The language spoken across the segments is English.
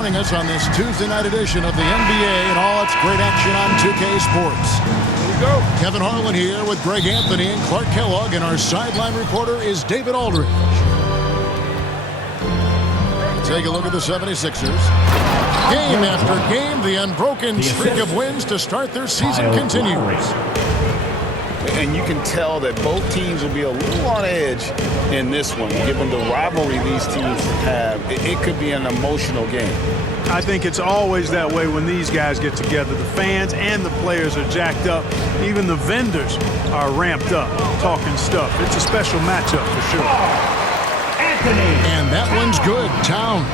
Joining us on this Tuesday night edition of the NBA and all its great action on 2K Sports. Here we go. Kevin Harlan here with Greg Anthony and Clark Kellogg, and our sideline reporter is David Aldridge. Take a look at the 76ers. Game after game, the unbroken streak of wins to start their season continues. And you can tell that both teams will be a little on edge in this one, given the rivalry these teams have. It could be an emotional game. I think it's always that way when these guys get together. The fans and the players are jacked up. Even the vendors are ramped up, talking stuff. It's a special matchup for sure. And that one's good. Towns.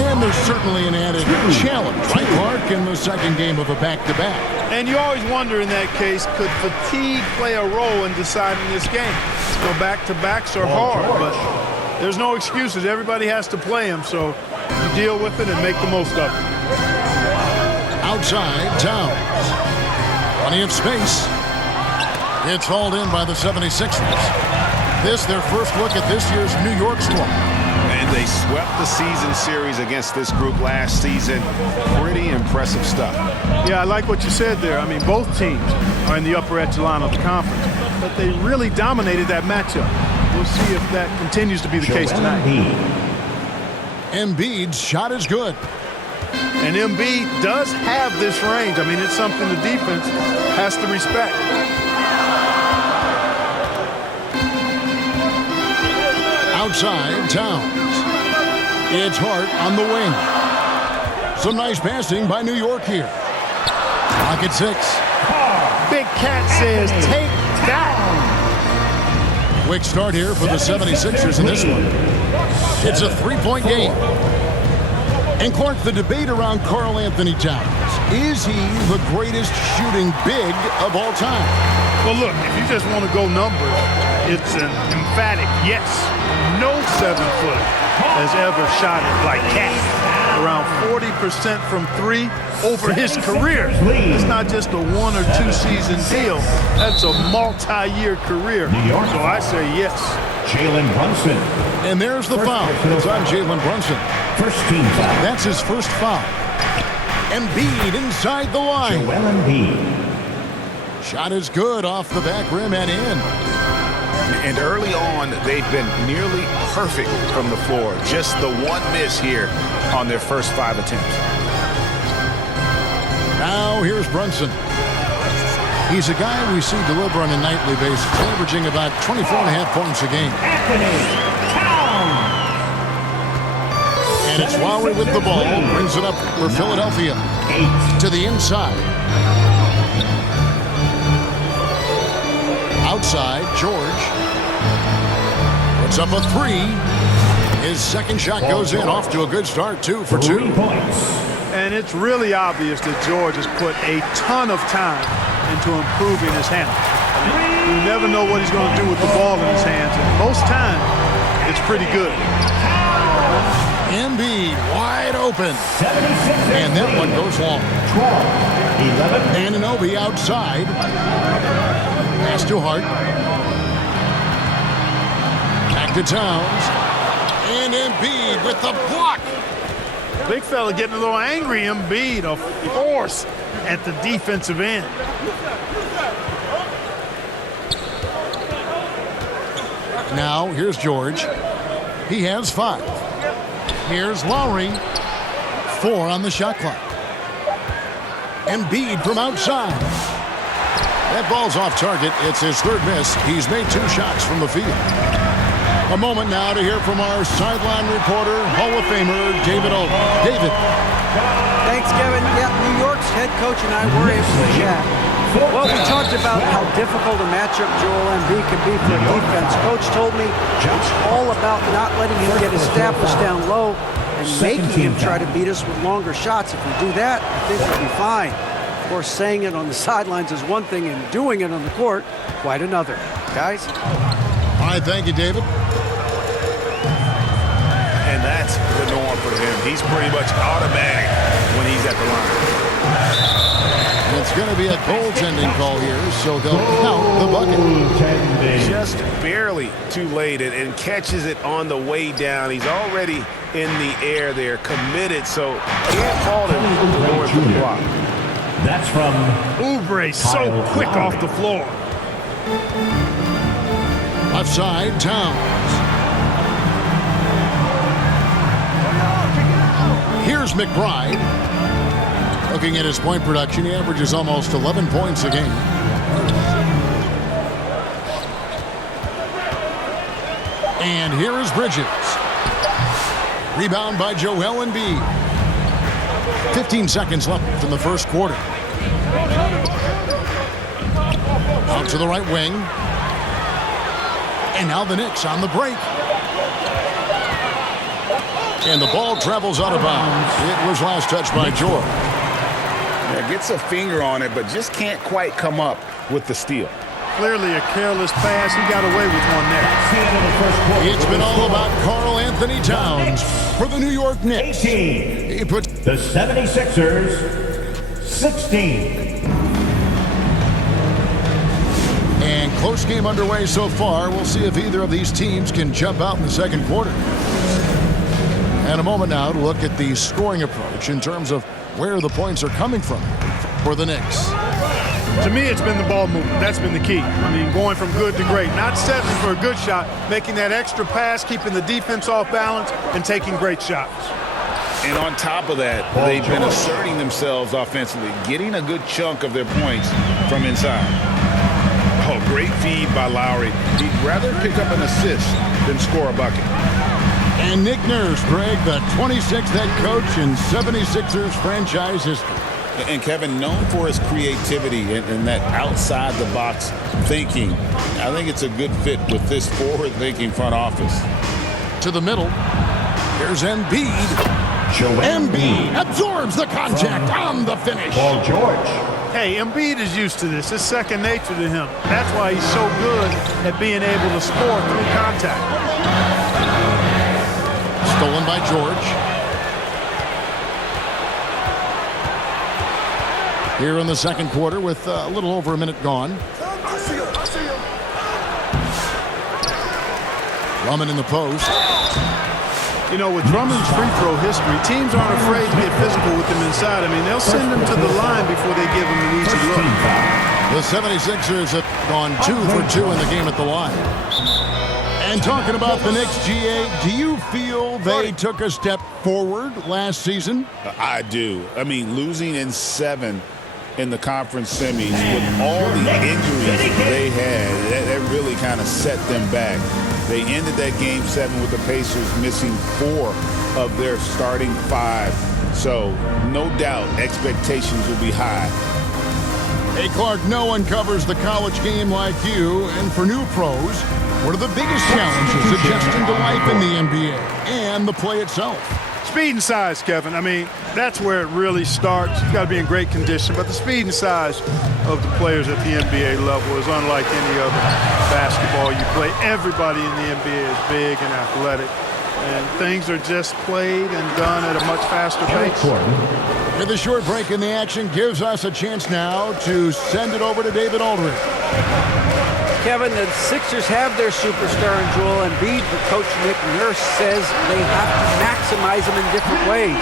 And there's certainly an added challenge, right, Clark, in the second game of a back-to-back. And you always wonder in that case, could fatigue play a role in deciding this game? So back-to-backs are hard, but there's no excuses. Everybody has to play them, so you deal with it and make the most of it. Outside, Towns. Plenty of space. It's hauled in by the 76ers. This, their first look at this year's New York squad. And they swept the season series against this group last season. Pretty impressive stuff. Yeah, I like what you said there. I mean, both teams are in the upper echelon of the conference, but they really dominated that matchup. We'll see if that continues to be the case tonight. Embiid's shot is good. And Embiid does have this range. I mean, it's something the defense has to respect. Outside, Towns. It's Hart on the wing. Some nice passing by New York here. Clock at 6. Big Cat says, take that. Quick start here for the 76ers in this one. It's a three-point game. And Clark, the debate around Karl Anthony Towns. Is he the greatest shooting big of all time? Well, look, if you just want to go numbers, it's an emphatic yes. No 7-footer has ever shot it like Cat. Around 40% from three over his career. It's not just a 1 or 2 season deal. That's a multi-year career. So I say yes. Jalen Brunson. And there's the foul. It's on Jalen Brunson. First team foul. That's his first foul. Embiid inside the line. Joel Embiid. Shot is good off the back rim and in. And early on, they've been nearly perfect from the floor. Just the one miss here on their first 5 attempts. Now here's Brunson. He's a guy we see deliver on a nightly basis, averaging about 24.5 points a game. And it's Lowry with the ball. Brings it up for Philadelphia. To the inside. Outside, George. Puts up a 3. His second shot goes in. Off to a good start, 2 for 2. And it's really obvious that George has put a ton of time into improving his handle. I mean, you never know what he's going to do with the ball in his hands. And most times, it's pretty good. Embiid wide open. And that one goes long. 11. Anunoby outside. Pass to Hart. Back to Towns. And Embiid with the block. Big fella getting a little angry. Embiid, a force at the defensive end. Now, here's George. He has 5. Here's Lowry. 4 on the shot clock. Embiid from outside. That ball's off target. It's his third miss. He's made 2 shots from the field. A moment now to hear from our sideline reporter, Hall of Famer, David Aldridge. David. Thanks, Kevin. Yeah, New York's head coach and I were able to chat. Well, we talked about how difficult a matchup Joel Embiid can be for defense. Coach told me it's all about not letting him get established down low and making him try to beat us with longer shots. If we do that, I think we'll be fine. Of course, saying it on the sidelines is one thing and doing it on the court, quite another. Guys? All right, thank you, David. And that's the norm for him. He's pretty much automatic when he's at the line. It's going to be a goaltending call here, so they'll count the bucket. Just barely too late and catches it on the way down. He's already in the air there, committed, so can't fault him for going for the block. That's from Oubre, so quick off the floor. Left side, Towns. Here's McBride. Looking at his point production, he averages almost 11 points a game. And here is Bridges. Rebound by Joel Embiid. 15 seconds left in the first quarter. Out to the right wing. And now the Knicks on the break. And the ball travels out of bounds. It was last touched by George. Yeah, gets a finger on it, but just can't quite come up with the steal. Clearly a careless pass. He got away with one there. It's been all about Karl Anthony Towns for the New York Knicks. 18. He puts The 76ers, 16. And close game underway so far. We'll see if either of these teams can jump out in the second quarter. And a moment now to look at the scoring approach in terms of where the points are coming from for the Knicks. To me, it's been the ball movement. That's been the key. I mean, going from good to great. Not settling for a good shot, making that extra pass, keeping the defense off balance, and taking great shots. And on top of that, they've been asserting themselves offensively, getting a good chunk of their points from inside. Oh, great feed by Lowry. He'd rather pick up an assist than score a bucket. And Nick Nurse, Greg, the 26th head coach in 76ers franchise history. And Kevin, known for his creativity and that outside-the-box thinking, I think it's a good fit with this forward-thinking front office. To the middle. Here's Embiid. Embiid absorbs the contact on the finish. Paul George. Hey, Embiid is used to this. It's second nature to him. That's why he's so good at being able to score through contact. Stolen by George. Here in the second quarter with a little over a minute gone. Drummond in the post. You know, with Drummond's free throw history, teams aren't afraid to get physical with him inside. I mean, they'll send him to the line before they give him an easy look. The 76ers have gone 2 for 2 in the game at the line. And talking about the Knicks, GA, do you feel they took a step forward last season? I do. I mean, losing in 7 in the conference semis with all the injuries they had, that really kind of set them back. They ended that game 7 with the Pacers missing 4 of their starting 5. So, no doubt, expectations will be high. Hey, Clark, no one covers the college game like you. And for new pros, what are the biggest challenges adjusting to life in the NBA and the play itself? Speed and size, Kevin. I mean, that's where it really starts. You've got to be in great condition. But the speed and size of the players at the NBA level is unlike any other basketball you play. Everybody in the NBA is big and athletic. And things are just played and done at a much faster pace. With a short break in the action gives us a chance now to send it over to David Aldridge. Kevin, the Sixers have their superstar in Joel Embiid, but Coach Nick Nurse says they have to maximize him in different ways.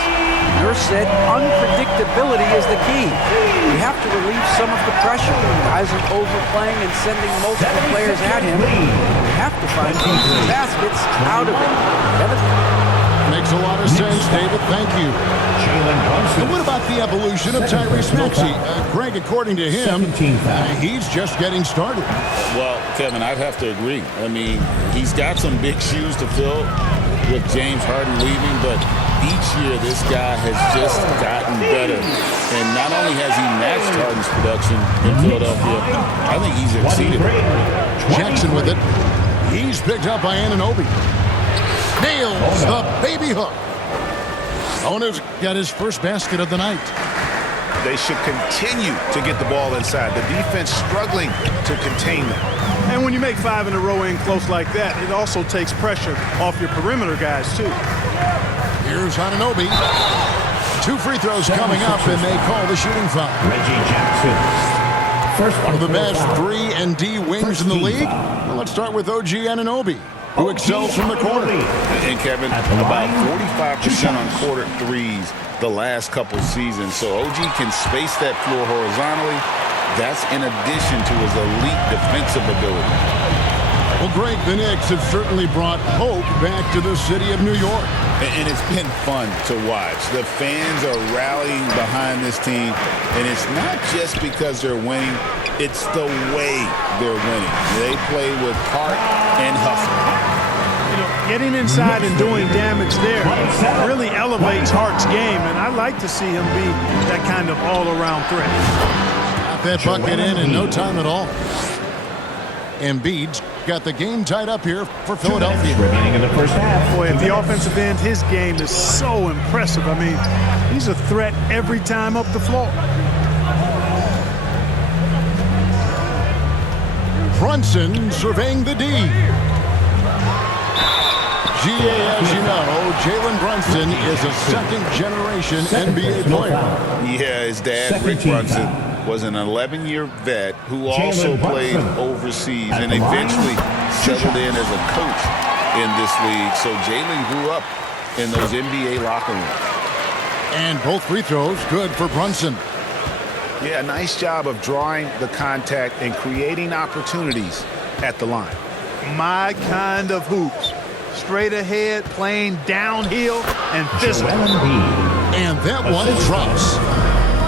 Nurse said unpredictability is the key. You have to relieve some of the pressure. Guys are overplaying and sending multiple players at him. You have to find easy baskets out of it. Kevin? Makes a lot of sense, David. Thank you. And what about the evolution of Tyrese Maxey? Greg, according to him, he's just getting started. Well, Kevin, I'd have to agree. I mean, he's got some big shoes to fill with James Harden leaving, but each year this guy has just gotten better. And not only has he matched Harden's production in Philadelphia, I think he's exceeded it. Jackson with it. He's picked up by Anunoby. Nails the baby hook. Ono's got his first basket of the night. They should continue to get the ball inside. The defense struggling to contain them. And when you make 5 in a row in close like that, it also takes pressure off your perimeter guys, too. Here's Anunoby. 2 free throws coming up, and they call the shooting foul. Reggie Jackson. First One of the best foul. 3 and D wings in the league. Well, let's start with OG Anunoby, who excels from the corner. And Kevin, about 45% on quarter threes the last couple seasons. So OG can space that floor horizontally. That's in addition to his elite defensive ability. Well, Greg, the Knicks have certainly brought hope back to the city of New York. And it's been fun to watch. The fans are rallying behind this team. And it's not just because they're winning. It's the way they're winning. They play with heart and hustle. You know, getting inside and doing damage there really elevates Hart's game, and I like to see him be that kind of all-around threat. Got that bucket in no time at all. Embiid's got the game tied up here for Philadelphia. Remaining in the first half. Boy, at the offensive end, his game is so impressive. I mean, he's a threat every time up the floor. Brunson surveying the D. As you know, Jalen Brunson is a second-generation NBA player. Yeah, his dad, Rick Brunson, was an 11-year vet who also played overseas and eventually settled in as a coach in this league. So Jalen grew up in those NBA locker rooms. And both free throws good for Brunson. Yeah, a nice job of drawing the contact and creating opportunities at the line. My kind of hoops. Straight ahead, playing downhill, and physical. And that one drops.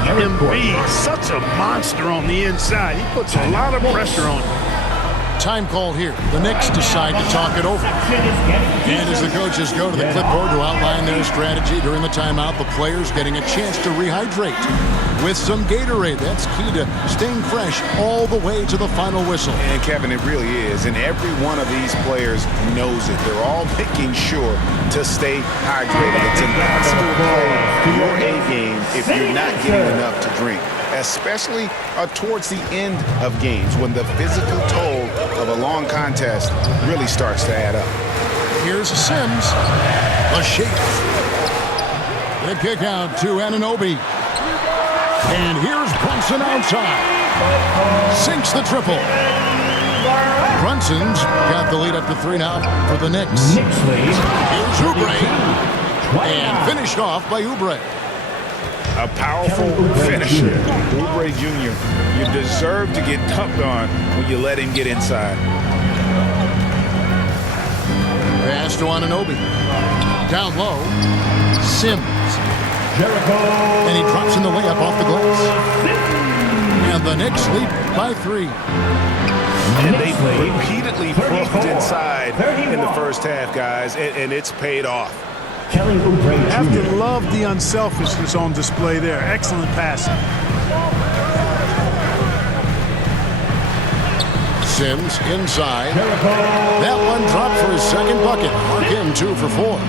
Embiid, such a monster on the inside. He puts a lot of pressure on him. Time called here. The Knicks decide to talk it over. And as the coaches go to the clipboard to outline their strategy during the timeout, the players getting a chance to rehydrate with some Gatorade. That's key to staying fresh all the way to the final whistle. And Kevin, it really is. And every one of these players knows it. They're all making sure to stay hydrated. It's impossible to play your A game if you're not getting enough to drink, especially towards the end of games when the physical toll of a long contest really starts to add up. Here's Sims. A shake. The kick out to Anunoby. And here's Brunson outside. Sinks the triple. Brunson's got the lead up to 3 now for the Knicks. Here's Oubre. And finished off by Oubre. A powerful finisher. Oubre Jr., you deserve to get dunked on when you let him get inside. Pass to Anunoby. Down low. Sims. And he drops in the layup off the glass. And the Knicks lead by 3. And they repeatedly broke inside in the first half, guys, and it's paid off. You have to love the unselfishness on display there. Excellent passing. Sims inside. That one dropped for his second bucket. Mark him 2 for 4.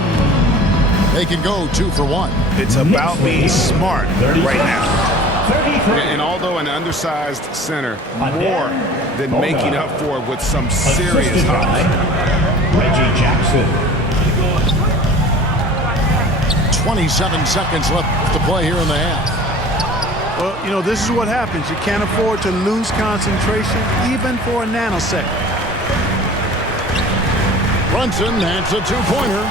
They can go 2 for 1. It's about being smart right now. And although an undersized center, more than making up for it with some serious hops. Reggie Jackson. 27 seconds left to play here in the half. Well, you know, this is what happens. You can't afford to lose concentration, even for a nanosecond. Brunson, that's a 2-pointer.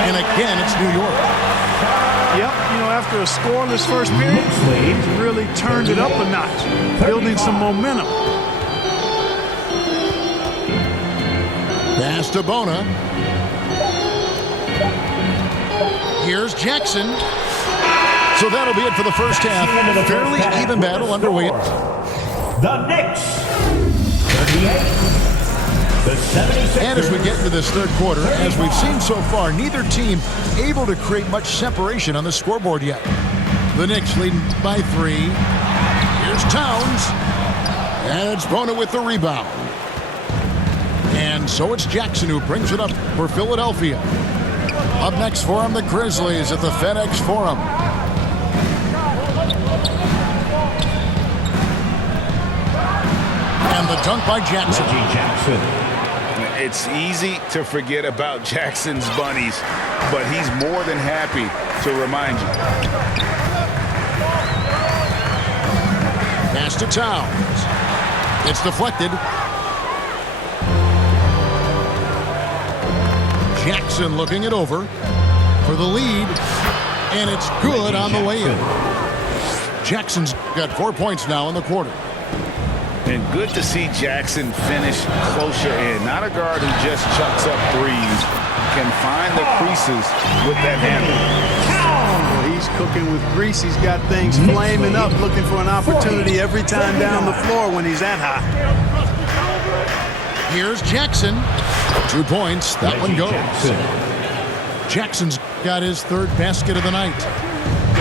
And again, it's New York. Yep, you know, after a scoreless first period, he's really turned it up a notch, building some momentum. Pass to Bona. Here's Jackson. So that'll be it for the first half. Fairly even battle underway. The Knicks. 38. The 76ers. And as we get into this third quarter, as we've seen so far, neither team able to create much separation on the scoreboard yet. The Knicks leading by 3. Here's Towns. And it's Bona with the rebound. And so it's Jackson who brings it up for Philadelphia. Up next for him, the Grizzlies at the FedEx Forum. And the dunk by Jackson. Reggie Jackson. It's easy to forget about Jackson's bunnies, but he's more than happy to remind you. Pass to Towns. It's deflected. Jackson looking it over for the lead, and it's good on the way in. Jackson's got 4 points now in the quarter. And good to see Jackson finish closer in. Not a guard who just chucks up threes. Can find the creases with that handle. Well, he's cooking with grease. He's got things flaming up, looking for an opportunity every time down the floor when he's that high. Here's Jackson. 2 points. That one goes. Jackson's got his third basket of the night.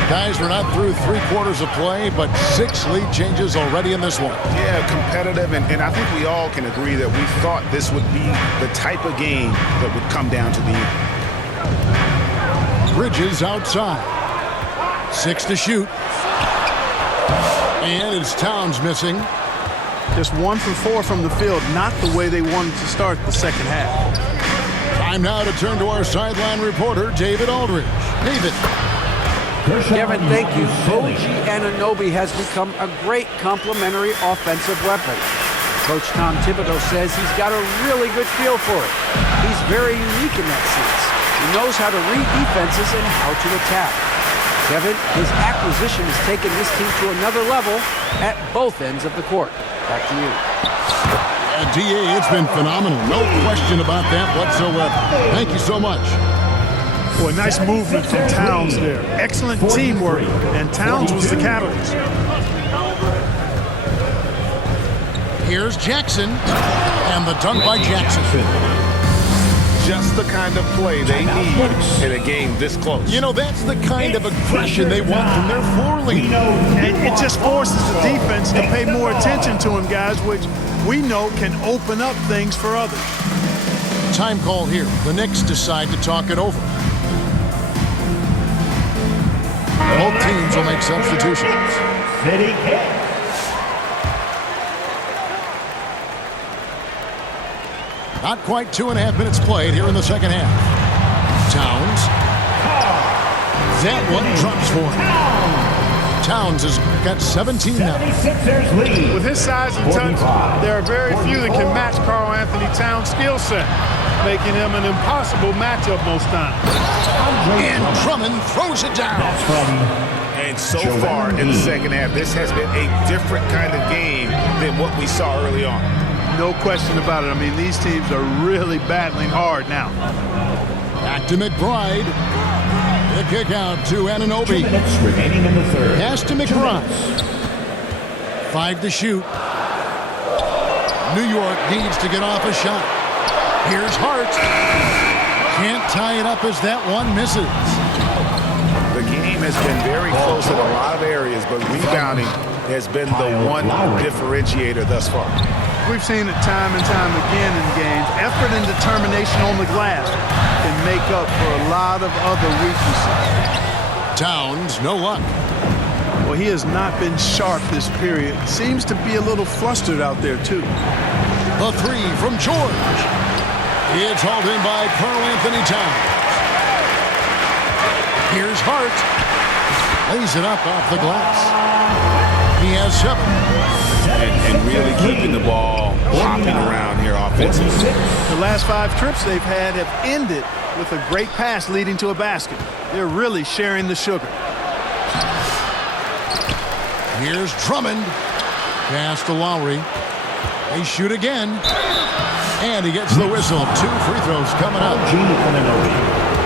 Guys, we're not through 3 quarters of play, but 6 lead changes already in this one. Yeah, competitive, and I think we all can agree that we thought this would be the type of game that would come down to the end. Bridges outside. 6 to shoot. And it's Towns missing. Just 1 for 4 from the field, not the way they wanted to start the second half. Time now to turn to our sideline reporter, David Aldridge. David. Kevin, thank you. OG Anunoby has become a great complementary offensive weapon. Coach Tom Thibodeau says he's got a really good feel for it. He's very unique in that sense. He knows how to read defenses and how to attack. Kevin, his acquisition has taken this team to another level at both ends of the court. Back to you. DA, it's been phenomenal. No question about that whatsoever. Thank you so much. Boy, nice movement from Towns there. Excellent teamwork, and Towns was the catalyst. Here's Jackson, and the dunk by Jackson. Just the kind of play they need in a game this close. You know, that's the kind of aggression they want from their floor lead. And it just forces the defense to pay more attention to him, guys, which we know can open up things for others. Time call here. The Knicks decide to talk it over. Both teams will make substitutions. City kick. Not quite 2.5 minutes played here in the second half. Towns. That one drops for him. Towns has got 17 now. With his size and touch, there are very few that can match Karl Anthony Towns' skill set, making him an impossible matchup most times. And Drummond throws it down. And so far in the second half, this has been a different kind of game than what we saw early on. No question about it. I mean, these teams are really battling hard now. Back to McBride. The kick out to 2 Anunoby. minutes remaining in the third. Pass to McBride. 5 to shoot. New York needs to get off a shot. Here's Hart. Can't tie it up as that one misses. The game has been very close in a lot of areas, but rebounding has been the one differentiator thus far. We've seen it time and time again in games. Effort and determination on the glass can make up for a lot of other weaknesses. Towns, no luck. Well, he has not been sharp this period. Seems to be a little flustered out there, too. The 3 from George. It's hauled in by Karl Anthony Towns. Here's Hart. Lays it up off the glass. He has 7. And really keeping the ball hopping around here offensively. The last 5 trips they've had have ended with a great pass leading to a basket. They're really sharing the sugar. Here's Drummond. Pass to Lowry. They shoot again. And he gets the whistle. 2 free throws coming up.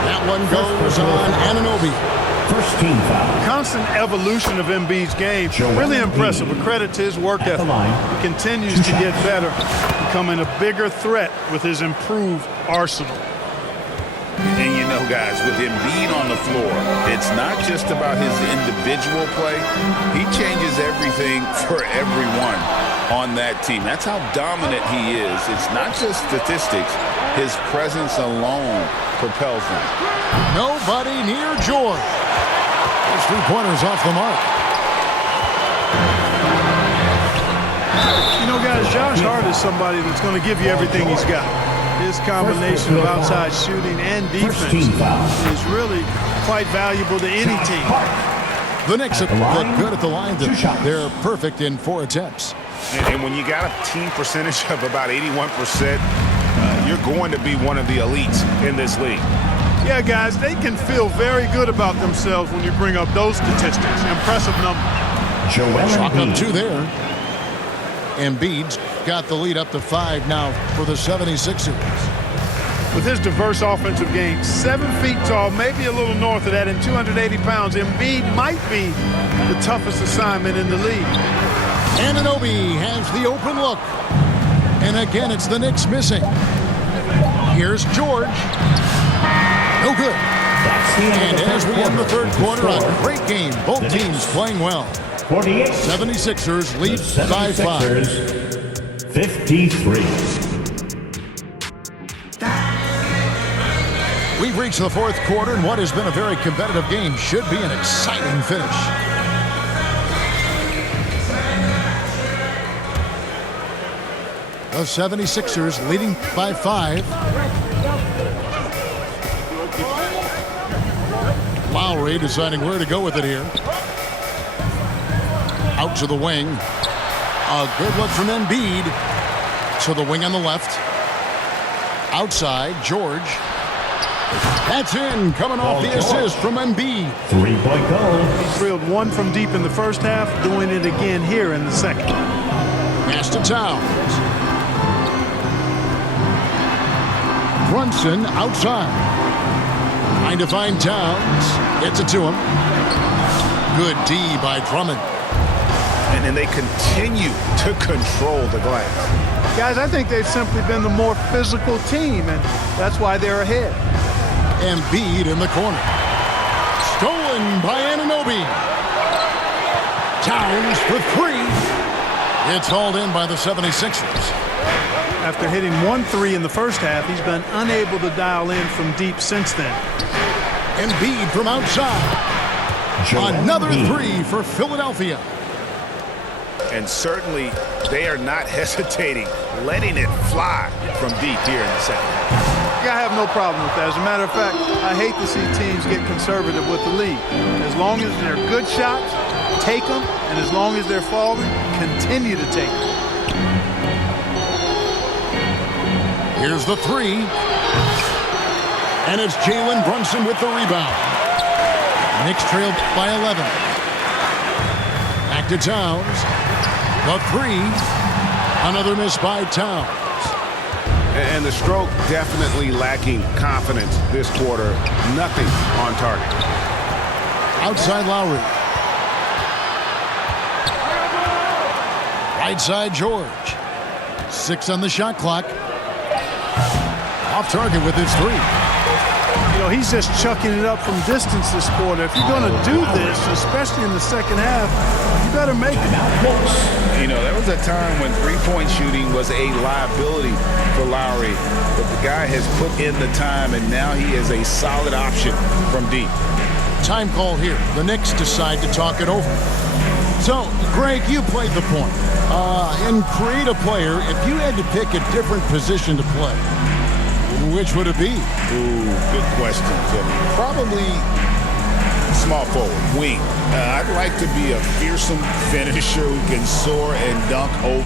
That one goes on Anunoby. First team foul. Constant evolution of Embiid's game. Really impressive. A credit to his work ethic. He continues to get better, becoming a bigger threat with his improved arsenal. And you know, guys, with Embiid on the floor, it's not just about his individual play. He changes everything for everyone on that team. That's how dominant he is. It's not just statistics. His presence alone propels them. Nobody near George. Those 3-pointers off the mark. You know, guys, Josh Hart is somebody that's going to give you everything he's got. His combination of outside shooting and defense is really quite valuable to any team. The Knicks look good at the line. They're perfect in 4 attempts. And when you got a team percentage of about 81%, you're going to be one of the elites in this league. Yeah, guys, they can feel very good about themselves when you bring up those statistics. Impressive numbers. Chalk up 2 there. Embiid's got the lead up to 5 now for the 76ers. With his diverse offensive game, 7 feet tall, maybe a little north of that, and 280 pounds, Embiid might be the toughest assignment in the league. Anunoby has the open look. And again, it's the Knicks missing. Here's George. No good. And as we end the third quarter, a great game. Both teams playing well. 76ers lead by 5. 53. We've reached the fourth quarter, and what has been a very competitive game should be an exciting finish. The 76ers leading by 5. Lowry deciding where to go with it here. Out to the wing. A good look from Embiid. To the wing on the left. Outside, George. That's in, coming off the assist from Embiid. 3-point goal. He drilled 1 from deep in the first half, doing it again here in the second. Pass to Towns. Brunson outside. Trying to find Towns. Gets it to him. Good D by Drummond. And then they continue to control the glass. Guys, I think they've simply been the more physical team, and that's why they're ahead. Embiid in the corner. Stolen by Anunoby. Towns for 3. It's hauled in by the 76ers. After hitting 1 3 in the first half, he's been unable to dial in from deep since then. Embiid from outside. Another 3 for Philadelphia. And certainly they are not hesitating, letting it fly from deep here in the second half. Yeah, I have no problem with that. As a matter of fact, I hate to see teams get conservative with the lead. As long as they're good shots, take them, and as long as they're falling, continue to take them. Here's the 3. And it's Jalen Brunson with the rebound. Knicks trailed by 11. Back to Towns. The 3. Another miss by Towns. And the stroke definitely lacking confidence this quarter. Nothing on target. Outside Lowry. Right side George. 6 on the shot clock. Off target with his 3. You know, he's just chucking it up from distance this quarter. If you're going to do this, especially in the second half, you better make it. You know, there was a time when three-point shooting was a liability for Lowry, but the guy has put in the time, and now he is a solid option from deep. Time call here. The Knicks decide to talk it over. So, Greg, you played the point. In creative player, if you had to pick a different position to play, which would it be? Ooh, good question, Tim. Probably small forward, wing. I'd like to be a fearsome finisher who can soar and dunk over.